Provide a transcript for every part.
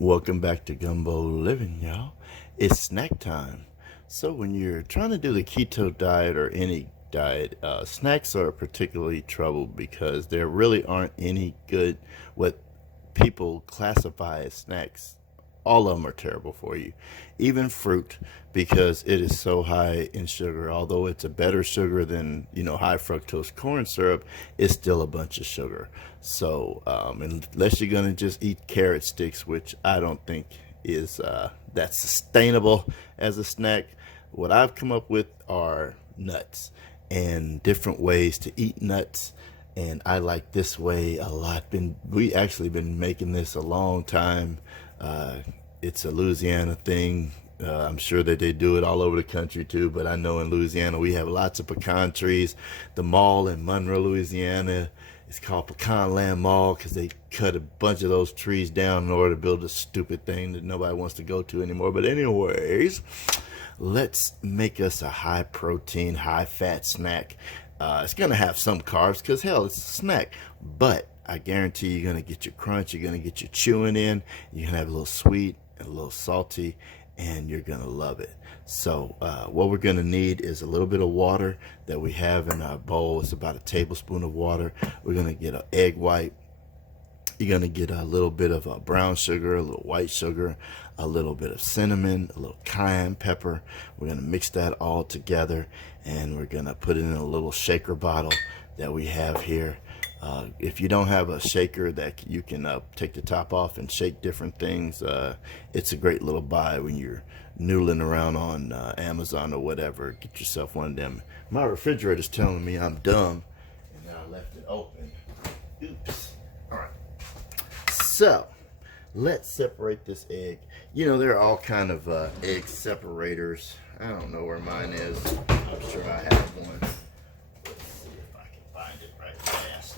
Welcome back to Gumbo Living, y'all. It's snack time. So when you're trying to do the keto diet or any diet, snacks are particularly troubled because there really aren't any good, what people classify as snacks. All of them are terrible for you. Even fruit, because it is so high in sugar. Although it's a better sugar than, high fructose corn syrup, it's still a bunch of sugar. So unless you're gonna just eat carrot sticks, which I don't think is that sustainable as a snack, what I've come up with are nuts and different ways to eat nuts. And I like this way a lot. We actually been making this a long time. It's a Louisiana thing. I'm sure that they do it all over the country too, but I know in Louisiana we have lots of pecan trees. The mall in Monroe, Louisiana, is called Pecan Land Mall because they cut a bunch of those trees down in order to build a stupid thing that nobody wants to go to anymore. But anyways, let's make us a high protein, high fat snack. It's gonna have some carbs because hell, it's a snack, but I guarantee you're gonna get your crunch, you're gonna get your chewing in, you're gonna have a little sweet and a little salty, and you're gonna love it. So what we're gonna need is a little bit of water that we have in our bowl. It's about a tablespoon of water. We're gonna get an egg white. You're gonna get a little bit of brown sugar, a little white sugar, a little bit of cinnamon, a little cayenne pepper. We're gonna mix that all together, and we're gonna put it in a little shaker bottle that we have here. If you don't have a shaker that you can take the top off and shake different things, it's a great little buy when you're noodling around on Amazon or whatever. Get yourself one of them. My refrigerator's telling me I'm dumb, and then I left it open. Oops. All right. So let's separate this egg. There are all kind of egg separators. I don't know where mine is. I'm sure I have one. Let's see if I can find it right fast.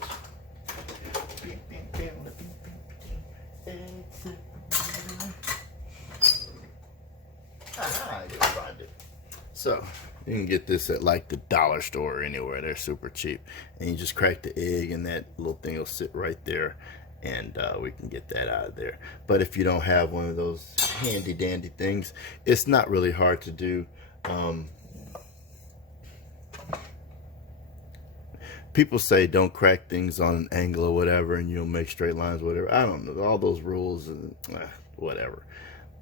Aha, I just find it. So you can get this at like the dollar store or anywhere. They're super cheap. And you just crack the egg and that little thing will sit right there, and we can get that out of there. But if you don't have one of those handy dandy things, it's not really hard to do. People say don't crack things on an angle or whatever, and you'll make straight lines, whatever. I don't know, all those rules and whatever.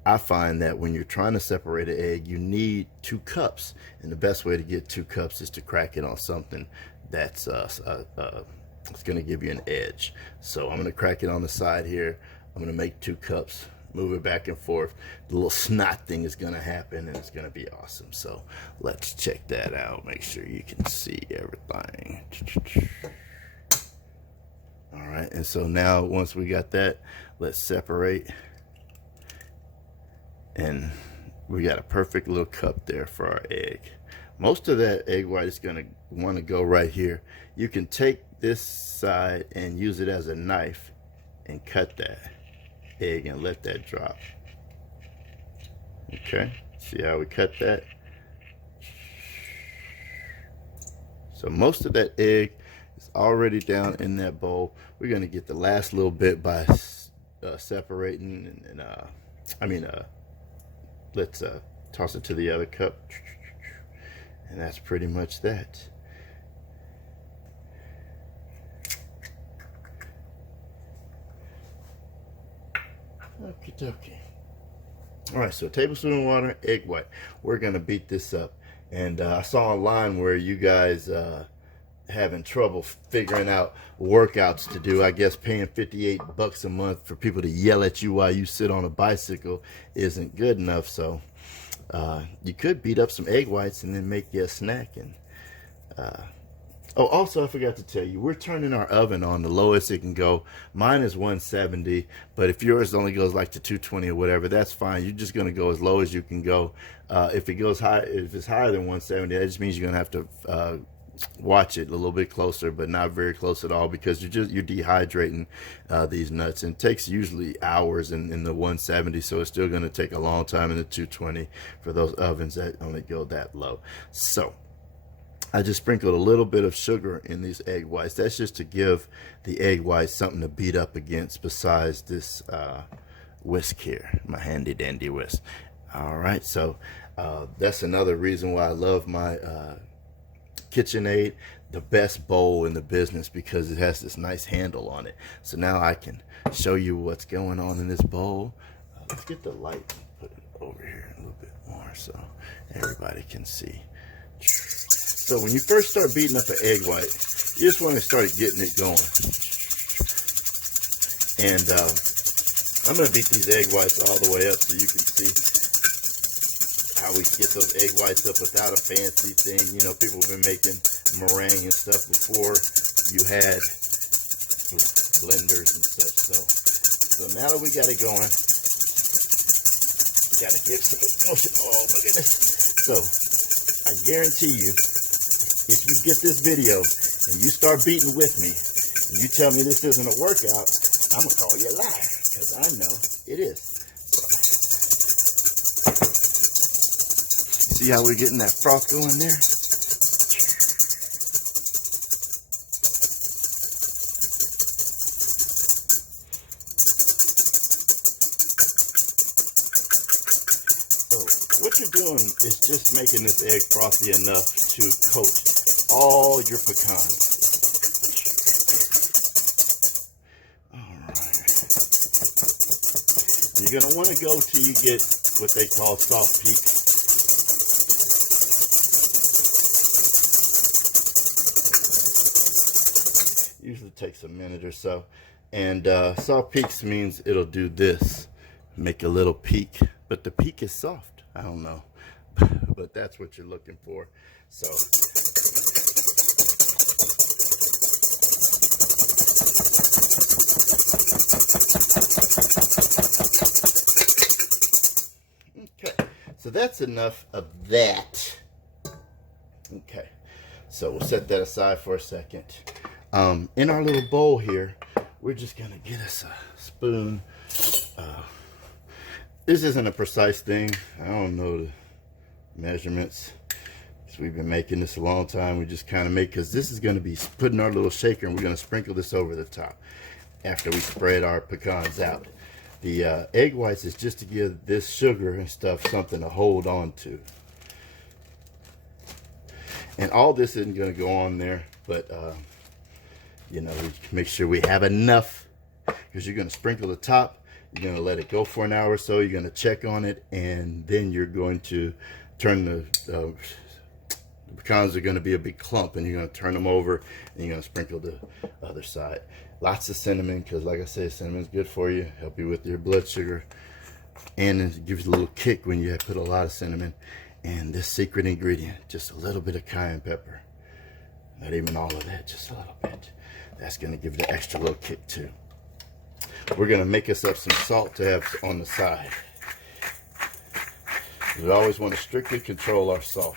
I find that when you're trying to separate an egg, you need 2 cups, and the best way to get 2 cups is to crack it on something that's it's going to give you an edge. So I'm going to crack it on the side here. I'm going to make 2 cups, move it back and forth. The little snot thing is going to happen, and it's going to be awesome. So let's check that out. Make sure you can see everything. All right, and so now once we got that, let's separate. And we got a perfect little cup there for our egg. Most of that egg white is going to want to go right here. You can take this side and use it as a knife and cut that egg and let that drop. Okay, see how we cut that? So most of that egg is already down in that bowl. We're going to get the last little bit by separating let's toss it to the other cup, and that's pretty much that. Okie dokie. All right, so a tablespoon of water, egg white. We're gonna beat this up. And I saw online where you guys having trouble figuring out workouts to do. I guess paying $58 a month for people to yell at you while you sit on a bicycle isn't good enough. So you could beat up some egg whites and then make you a snack. And oh, also I forgot to tell you, we're turning our oven on the lowest it can go. Mine is 170, but if yours only goes like to 220 or whatever, that's fine. You're just gonna go as low as you can go. If it goes high, if it's higher than 170, that just means you're gonna have to watch it a little bit closer, but not very close at all, because you're dehydrating these nuts, and it takes usually hours in the 170, so it's still going to take a long time in the 220 for those ovens that only go that low. So I just sprinkled a little bit of sugar in these egg whites. That's just to give the egg whites something to beat up against besides this whisk here, my handy dandy whisk. All right, so that's another reason why I love my KitchenAid, the best bowl in the business, because it has this nice handle on it. So now I can show you what's going on in this bowl. Let's get the light and put it over here a little bit more so everybody can see. So when you first start beating up an egg white, you just want to start getting it going. And I'm going to beat these egg whites all the way up so you can see how we get those egg whites up without a fancy thing. You know, people have been making meringue and stuff before you had blenders and such. So now that we got it going, we got to give some motion. Oh my goodness. So I guarantee you, if you get this video and you start beating with me and you tell me this isn't a workout, I'm going to call you a liar, because I know it is. See how we're getting that froth going there? So what you're doing is just making this egg frothy enough to coat all your pecans. You're going to want to go till you get what they call soft peaks. Usually takes a minute or so. And soft peaks means it'll do this. Make a little peak. But the peak is soft. I don't know. But that's what you're looking for. So So that's enough of that. Okay, so we'll set that aside for a second. In our little bowl here, we're just gonna get us a spoon. This isn't a precise thing. I don't know the measurements. So we've been making this a long time. We just kind of make, because this is gonna be put in our little shaker, and we're gonna sprinkle this over the top after we spread our pecans out. The egg whites is just to give this sugar and stuff something to hold on to. And all this isn't going to go on there, but, you know, we make sure we have enough, because you're going to sprinkle the top, you're going to let it go for an hour or so, you're going to check on it, and then you're going to turn the pecans are going to be a big clump, and you're going to turn them over, and you're going to sprinkle the other side. Lots of cinnamon, because like I said, cinnamon is good for you, help you with your blood sugar, and it gives you a little kick when you put a lot of cinnamon. And this secret ingredient, just a little bit of cayenne pepper, not even all of that, just a little bit. That's going to give it an extra little kick too. We're going to make us up some salt to have on the side. We always want to strictly control our salt.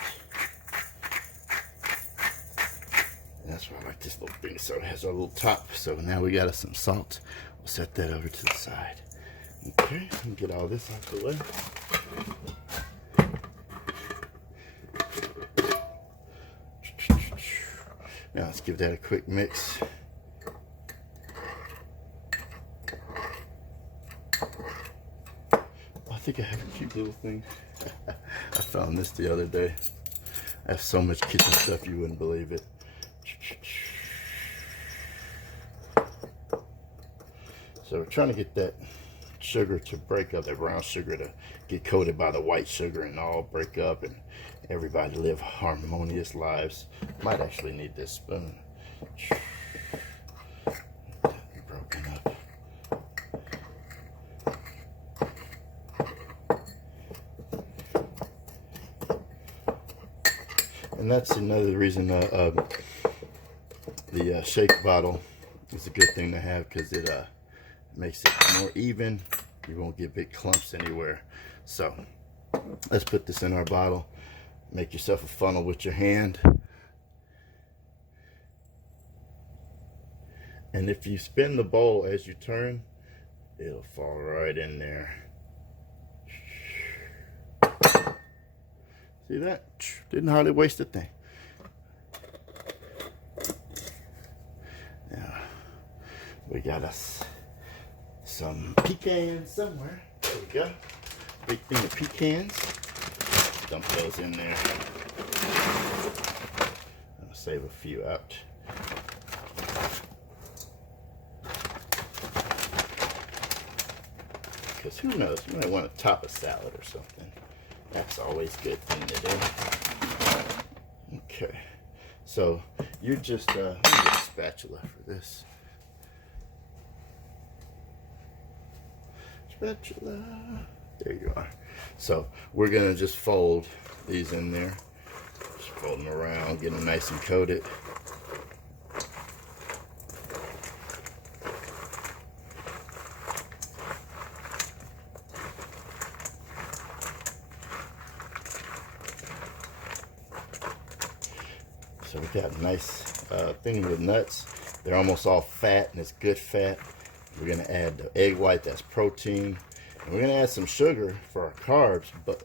And that's why I like this little thing, so it has a little top. So now we got us some salt. We'll set that over to the side. Okay, get all this out the way. Now let's give that a quick mix. I think I have a cute little thing. I found this the other day. I have so much kitchen stuff you wouldn't believe it. So we're trying to get that sugar to break up, that brown sugar to get coated by the white sugar and all break up, and everybody live harmonious lives. Might actually need this spoon. Broken up. And that's another reason the shake bottle is a good thing to have, because it makes it more even. You won't get big clumps anywhere. So let's put this in our bottle. Make yourself a funnel with your hand. And if you spin the bowl as you turn, it'll fall right in there. See that? Didn't hardly waste a thing. Now, we got us some pecans somewhere. There we go. Big thing of pecans. Dump those in there. I'm gonna save a few out. Because who knows, you might want to top a salad or something. That's always a good thing to do. Okay, so you're just, let me get a spatula for this. Spatula, there you are. So we're gonna just fold these in there. Just fold them around, get them nice and coated. So we got a nice thing with nuts. They're almost all fat, and it's good fat. We're gonna add the egg white, that's protein. And we're gonna add some sugar for our carbs, but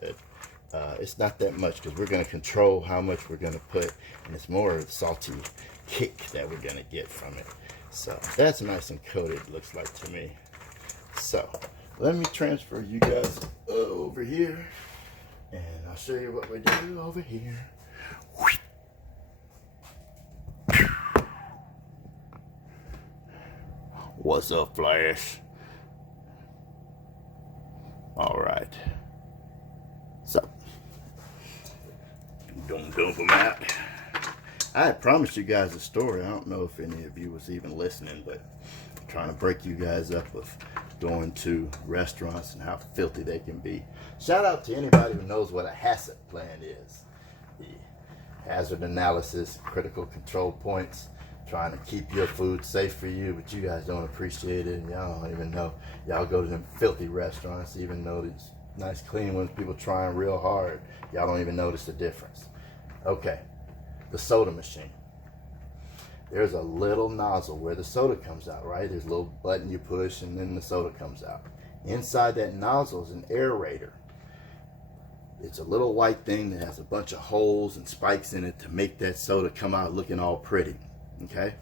it's not that much because we're gonna control how much we're gonna put, and it's more of the salty kick that we're gonna get from it. So that's nice and coated, looks like to me. So let me transfer you guys over here, and I'll show you what we do over here. What's up, Flash? All right. So, dump them out. I had promised you guys a story. I don't know if any of you was even listening, but I'm trying to break you guys up of going to restaurants and how filthy they can be. Shout out to anybody who knows what a HACCP plan is. The hazard analysis, critical control points. Trying to keep your food safe for you, but you guys don't appreciate it. Y'all don't even know. Y'all go to them filthy restaurants, even though these nice clean ones, people trying real hard. Y'all don't even notice the difference. Okay, the soda machine. There's a little nozzle where the soda comes out, right? There's a little button you push and then the soda comes out. Inside that nozzle is an aerator. It's a little white thing that has a bunch of holes and spikes in it to make that soda come out looking all pretty. Okay,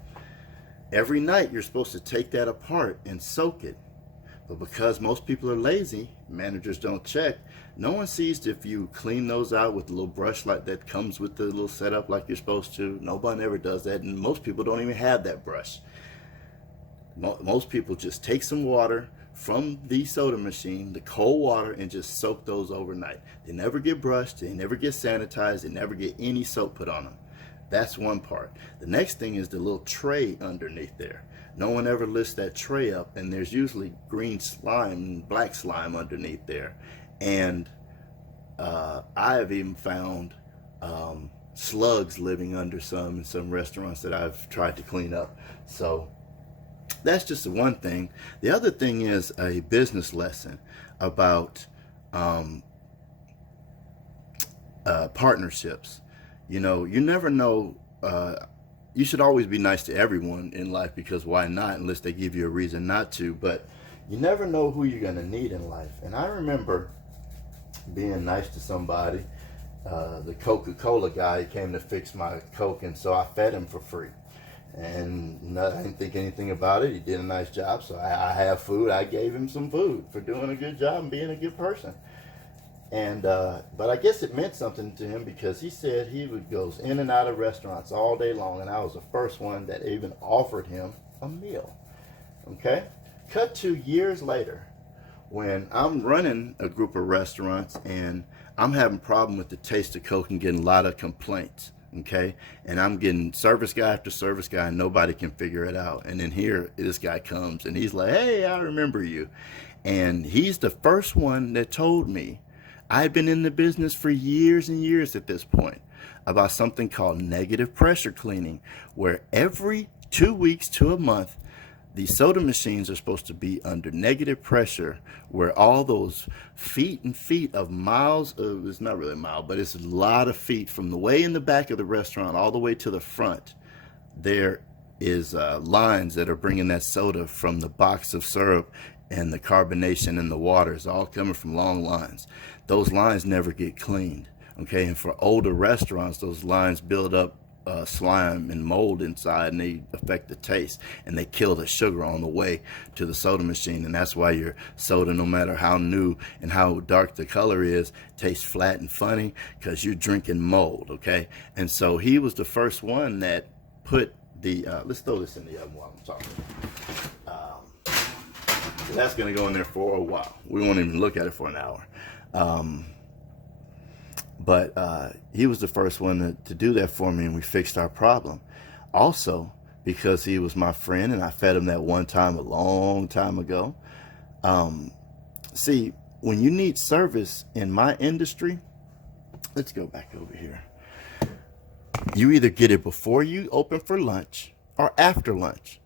every night you're supposed to take that apart and soak it, but because most people are lazy, managers don't check, no one sees if you clean those out with a little brush like that comes with the little setup like you're supposed to. Nobody ever does that, and most people don't even have that brush. Most people just take some water from the soda machine, the cold water, and just soak those overnight. They never get brushed, they never get sanitized, they never get any soap put on them. That's one part. The next thing is the little tray underneath there. No one ever lifts that tray up, and there's usually green slime and black slime underneath there. And I have even found slugs living under some in some restaurants that I've tried to clean up. So that's just the one thing. The other thing is a business lesson about partnerships. You know, you never know. You should always be nice to everyone in life, because why not, unless they give you a reason not to. But you never know who you're going to need in life. And I remember being nice to somebody, the Coca-Cola guy. He came to fix my Coke, and so I fed him for free. And I didn't think anything about it. He did a nice job, so I have food. I gave him some food for doing a good job and being a good person. And but I guess it meant something to him, because he said he goes in and out of restaurants all day long, and I was the first one that even offered him a meal. Okay? Cut to years later, when I'm running a group of restaurants and I'm having a problem with the taste of Coke and getting a lot of complaints. Okay, and I'm getting service guy after service guy, and nobody can figure it out. And then here this guy comes and he's like, "Hey, I remember you." And he's the first one that told me, I had been in the business for years and years at this point, about something called negative pressure cleaning, where every 2 weeks to a month, the soda machines are supposed to be under negative pressure, where all those feet and feet of miles of, it's not really a mile, but it's a lot of feet from the way in the back of the restaurant all the way to the front. There is lines that are bringing that soda from the box of syrup, and the carbonation in the water is all coming from long lines. Those lines never get cleaned. Okay, and for older restaurants, those lines build up slime and mold inside, and they affect the taste, and they kill the sugar on the way to the soda machine. And that's why your soda, no matter how new and how dark the color is, tastes flat and funny, because you're drinking mold. Okay, and so he was the first one that put the let's throw this in the oven while I'm talking. That's going to go in there for a while. We won't even look at it for an hour. But he was the first one to do that for me, and we fixed our problem. Also, because he was my friend, and I fed him that one time a long time ago. See, when you need service in my industry, let's go back over here. You either get it before you open for lunch or after lunch.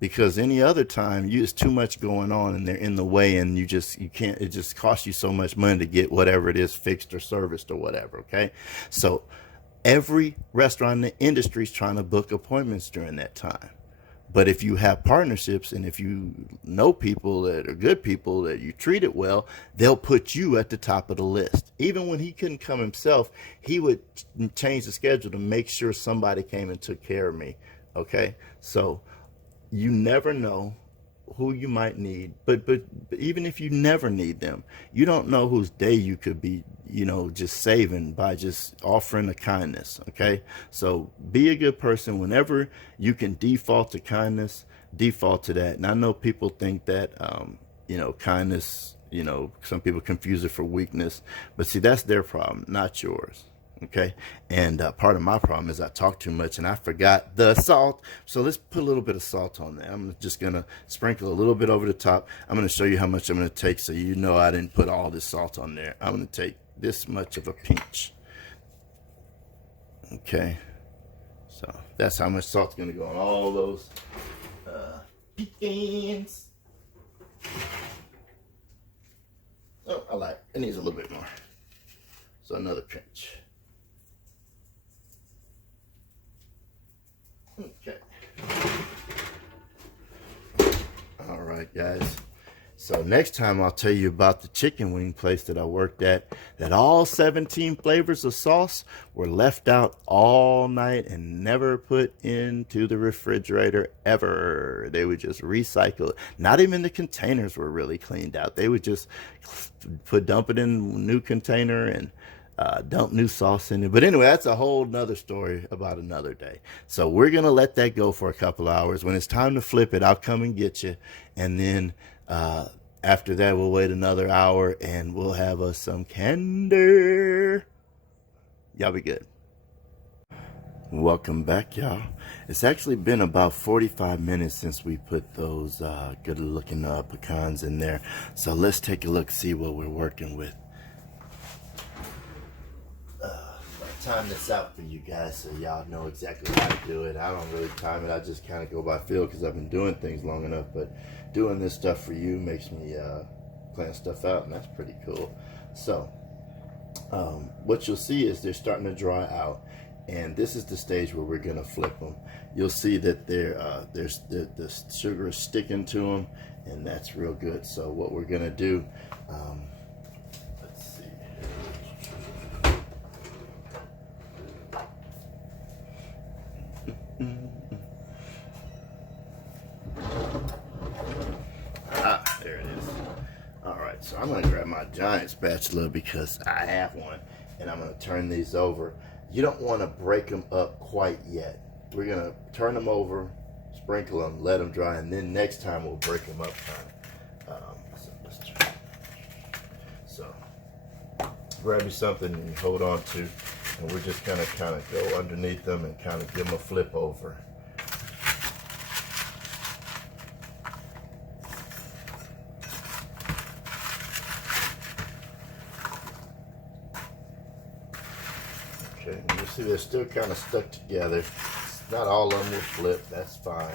Because any other time, there's too much going on and they're in the way, and you can't, it just costs you so much money to get whatever it is fixed or serviced or whatever, okay? So every restaurant in the industry is trying to book appointments during that time. But if you have partnerships, and if you know people that are good people that you treated well, they'll put you at the top of the list. Even when he couldn't come himself, he would change the schedule to make sure somebody came and took care of me, okay? So you never know who you might need, but even if you never need them, you don't know whose day you could be, just saving by just offering a kindness. Okay, so be a good person. Whenever you can default to kindness, default to that. And I know people think that kindness, some people confuse it for weakness, but see, that's their problem, not yours. Okay, and part of my problem is I talk too much and I forgot the salt. So let's put a little bit of salt on there. I'm just gonna sprinkle a little bit over the top. I'm gonna show you how much I'm gonna take, so you know I didn't put all this salt on there. I'm gonna take this much of a pinch. Okay, so that's how much salt's gonna go on all those pecans. Oh, it needs a little bit more. So another pinch. Okay. All right, guys. So next time I'll tell you about the chicken wing place that I worked at, that all 17 flavors of sauce were left out all night and never put into the refrigerator ever. They would just recycle it. Not even the containers were really cleaned out. They would just dump it in a new container and dump new sauce in it. But anyway, that's a whole nother story about another day. So we're going to let that go for a couple hours. When it's time to flip it, I'll come and get you. And then after that, we'll wait another hour and we'll have us some candy. Y'all be good. Welcome back, y'all. It's actually been about 45 minutes since we put those good looking pecans in there. So let's take a look, see what we're working with. Time this out for you guys so y'all know exactly how to do it. I don't really time it. I just kind of go by feel because I've been doing things long enough. But doing this stuff for you makes me plan stuff out, and that's pretty cool. So what you'll see is they're starting to dry out, and this is the stage where we're gonna flip them. You'll see that the sugar is sticking to them, and that's real good. So what we're gonna do, let's see. There it is. All right, so I'm going to grab my giant spatula because I have one, and I'm going to turn these over. You don't want to break them up quite yet. We're going to turn them over, sprinkle them, let them dry, and then next time we'll break them up. So grab you something and hold on to, and we're just going to kind of go underneath them and kind of give them a flip over. Okay, you see they're still kind of stuck together. Not all of them will flip, that's fine.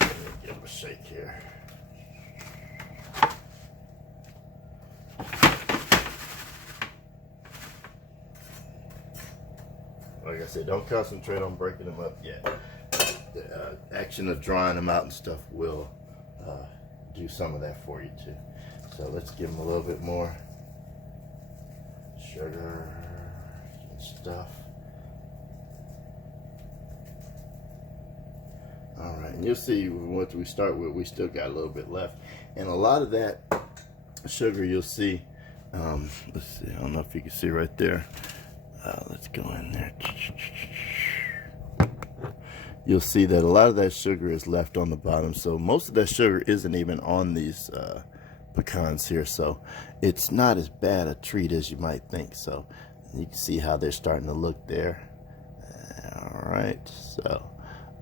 Let me give them a shake here. Like I said, don't concentrate on breaking them up yet. The action of drying them out and stuff will do some of that for you too. So let's give them a little bit more sugar and stuff. All right, and you'll see what we start with, we still got a little bit left. And a lot of that sugar you'll see, let's see, I don't know if you can see right there. Let's go in there. You'll see that a lot of that sugar is left on the bottom. So most of that sugar isn't even on these pecans here. So it's not as bad a treat as you might think. So you can see how they're starting to look there. All right, so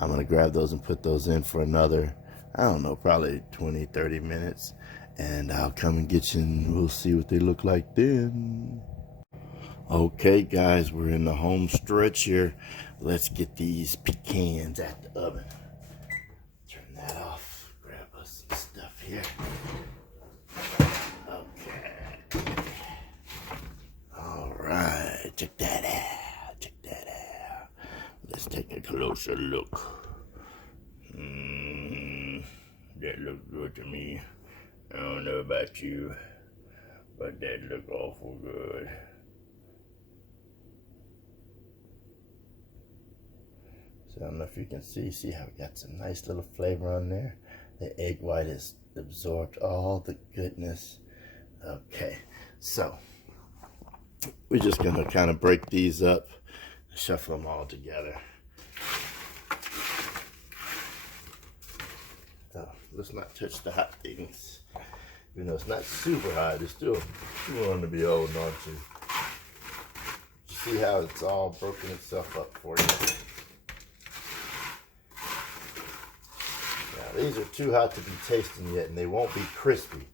I'm gonna grab those and put those in for another, I don't know, probably 20-30 minutes, and I'll come and get you and we'll see what they look like then. Okay guys, we're in the home stretch here. Let's get these pecans out the oven. Turn that off, grab us some stuff here. Okay. All right, check that out, check that out. Let's take a closer look. That looks good to me. I don't know about you, but that look awful good. So I don't know if you can see how we got some nice little flavor on there. The egg white has absorbed all the goodness. Okay, so we're just gonna kind of break these up, shuffle them all together. So let's not touch the hot things. Even though it's not super hot, it's still, you want to be old, aren't you? See how it's all broken itself up for you. Now these are too hot to be tasting yet, and they won't be crispy.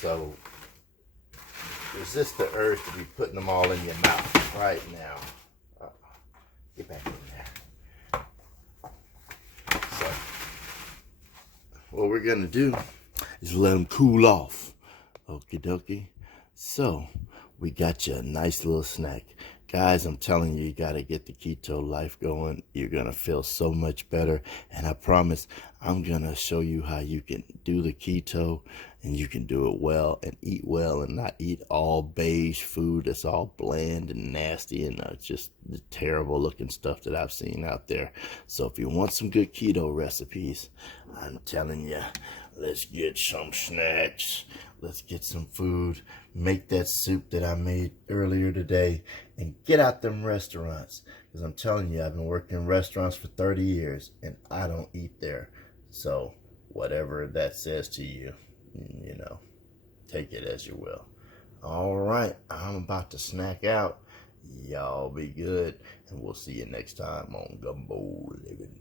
So resist the urge to be putting them all in your mouth right now. Get back in there. So what we're gonna do is let them cool off. Okie dokie. So we got you a nice little snack. Guys, I'm telling you, you got to get the keto life going. You're going to feel so much better. And I promise I'm going to show you how you can do the keto and you can do it well and eat well and not eat all beige food that's all bland and nasty and just the terrible looking stuff that I've seen out there. So if you want some good keto recipes, I'm telling you, let's get some snacks. Let's get some food. Make that soup that I made earlier today and get out them restaurants. Because I'm telling you, I've been working in restaurants for 30 years and I don't eat there. So whatever that says to you, you know, take it as you will. All right, I'm about to snack out. Y'all be good. And we'll see you next time on Gumbo Living.